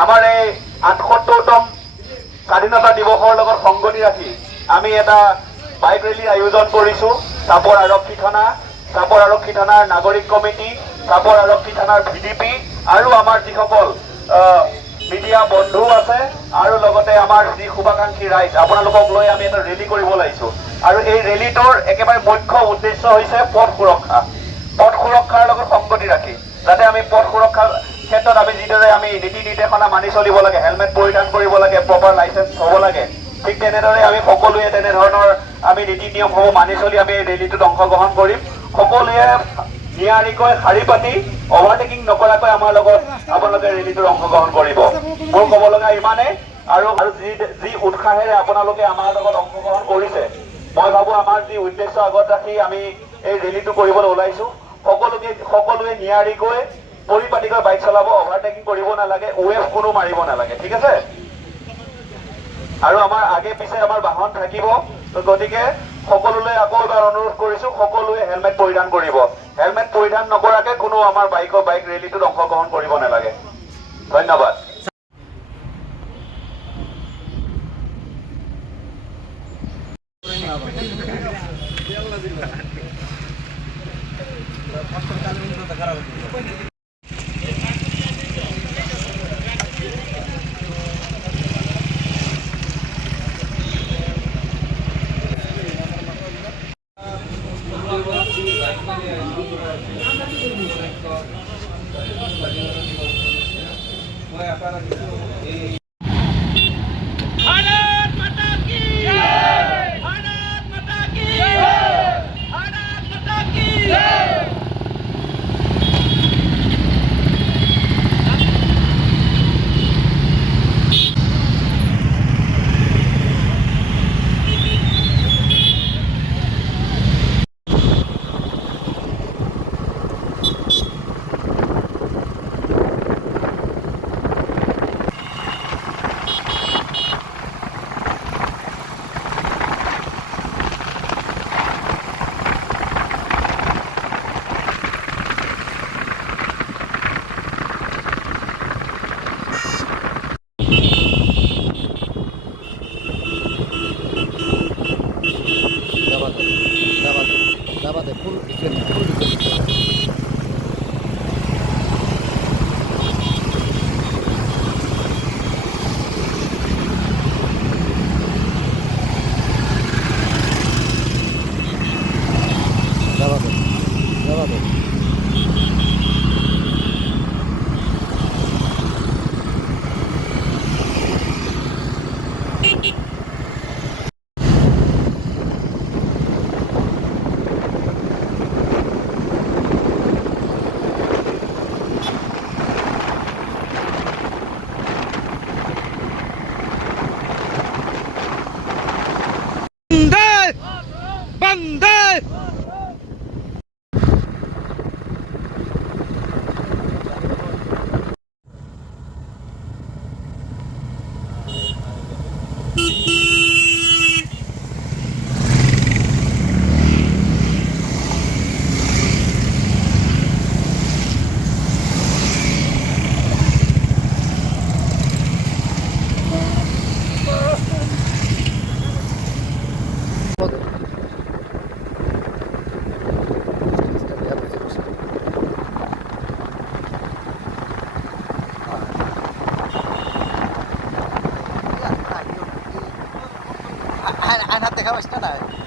আমাৰ এই ৭৮তম স্বাধীনতা দিৱসৰ লগত সংগতি ৰাখি আমি এটা বাইক ৰেলী আয়োজন কৰিছোঁ। চাপৰ আৰক্ষী থানাৰ নাগৰিক কমিটি, চাপৰ আৰক্ষী থানাৰ VDP আৰু আমাৰ যিসকল মিডিয়া বন্ধু আছে আৰু লগতে আমাৰ যি শুভাকাংক্ষী ৰাইজ, আপোনালোকক লৈ আমি এটা ৰেলী কৰিব লাগিছোঁ। আৰু এই ৰেলীটোৰ একেবাৰে মুখ্য উদ্দেশ্য হৈছে পথ সুৰক্ষাৰ লগত সংগতি ৰাখি যাতে আমি পথ সুৰক্ষাৰ ক্ষেত্ৰত আমি যিদৰে আমি নীতি নিৰ্দেশনা মানি চলিব লাগে, হেলমেট পৰিধান কৰিব লাগে, প্ৰপাৰ লাইচেন্স হ'ব লাগে, ঠিক তেনেদৰে আমি সকলোৱে তেনেধৰণৰ আমি নীতি নিয়মসমূহ মানি চলি আমি এই ৰেলীটোত অংশগ্ৰহণ কৰিম। সকলোৱে নিয়াৰিকৈ শাৰী পাতি অভাৰটেকিং নকৰাকৈ আমাৰ লগত আপোনালোকে ৰেলীটোত অংশগ্ৰহণ কৰিব। মোৰ ক'ব লগা ইমানেই। আৰু যি উৎসাহেৰে আপোনালোকে আমাৰ লগত অংশগ্ৰহণ কৰিছে, মই ভাবোঁ আমাৰ যি উদ্দেশ্য আগত ৰাখি আমি এই ৰেলীটো কৰিবলৈ ওলাইছোঁ, সকলোৱে নিয়াৰিকৈ পৰিপাটিকৈ বাইক চলাব, অভাৰটেকিং কৰিব নালাগে, ৱেভ কোনো মাৰিব নালাগে, ঠিক আছে? আৰু আমাৰ আগে পিছে আমাৰ বাহন থাকিব, গতিকে সকলোলৈ আকৌ এবাৰ অনুৰোধ কৰিছোঁ, সকলোৱে হেলমেট পৰিধান কৰিব। হেলমেট পৰিধান নকৰাকৈ কোনো আমাৰ বাইক ৰেলীটোত অংশগ্ৰহণ কৰিব নালাগে। ধন্যবাদ। भारत माता की जय, भारत माता की जय, भारत माता की जय। Dábate, full izquierda. Dábate. बंदे Anak teh kawas na.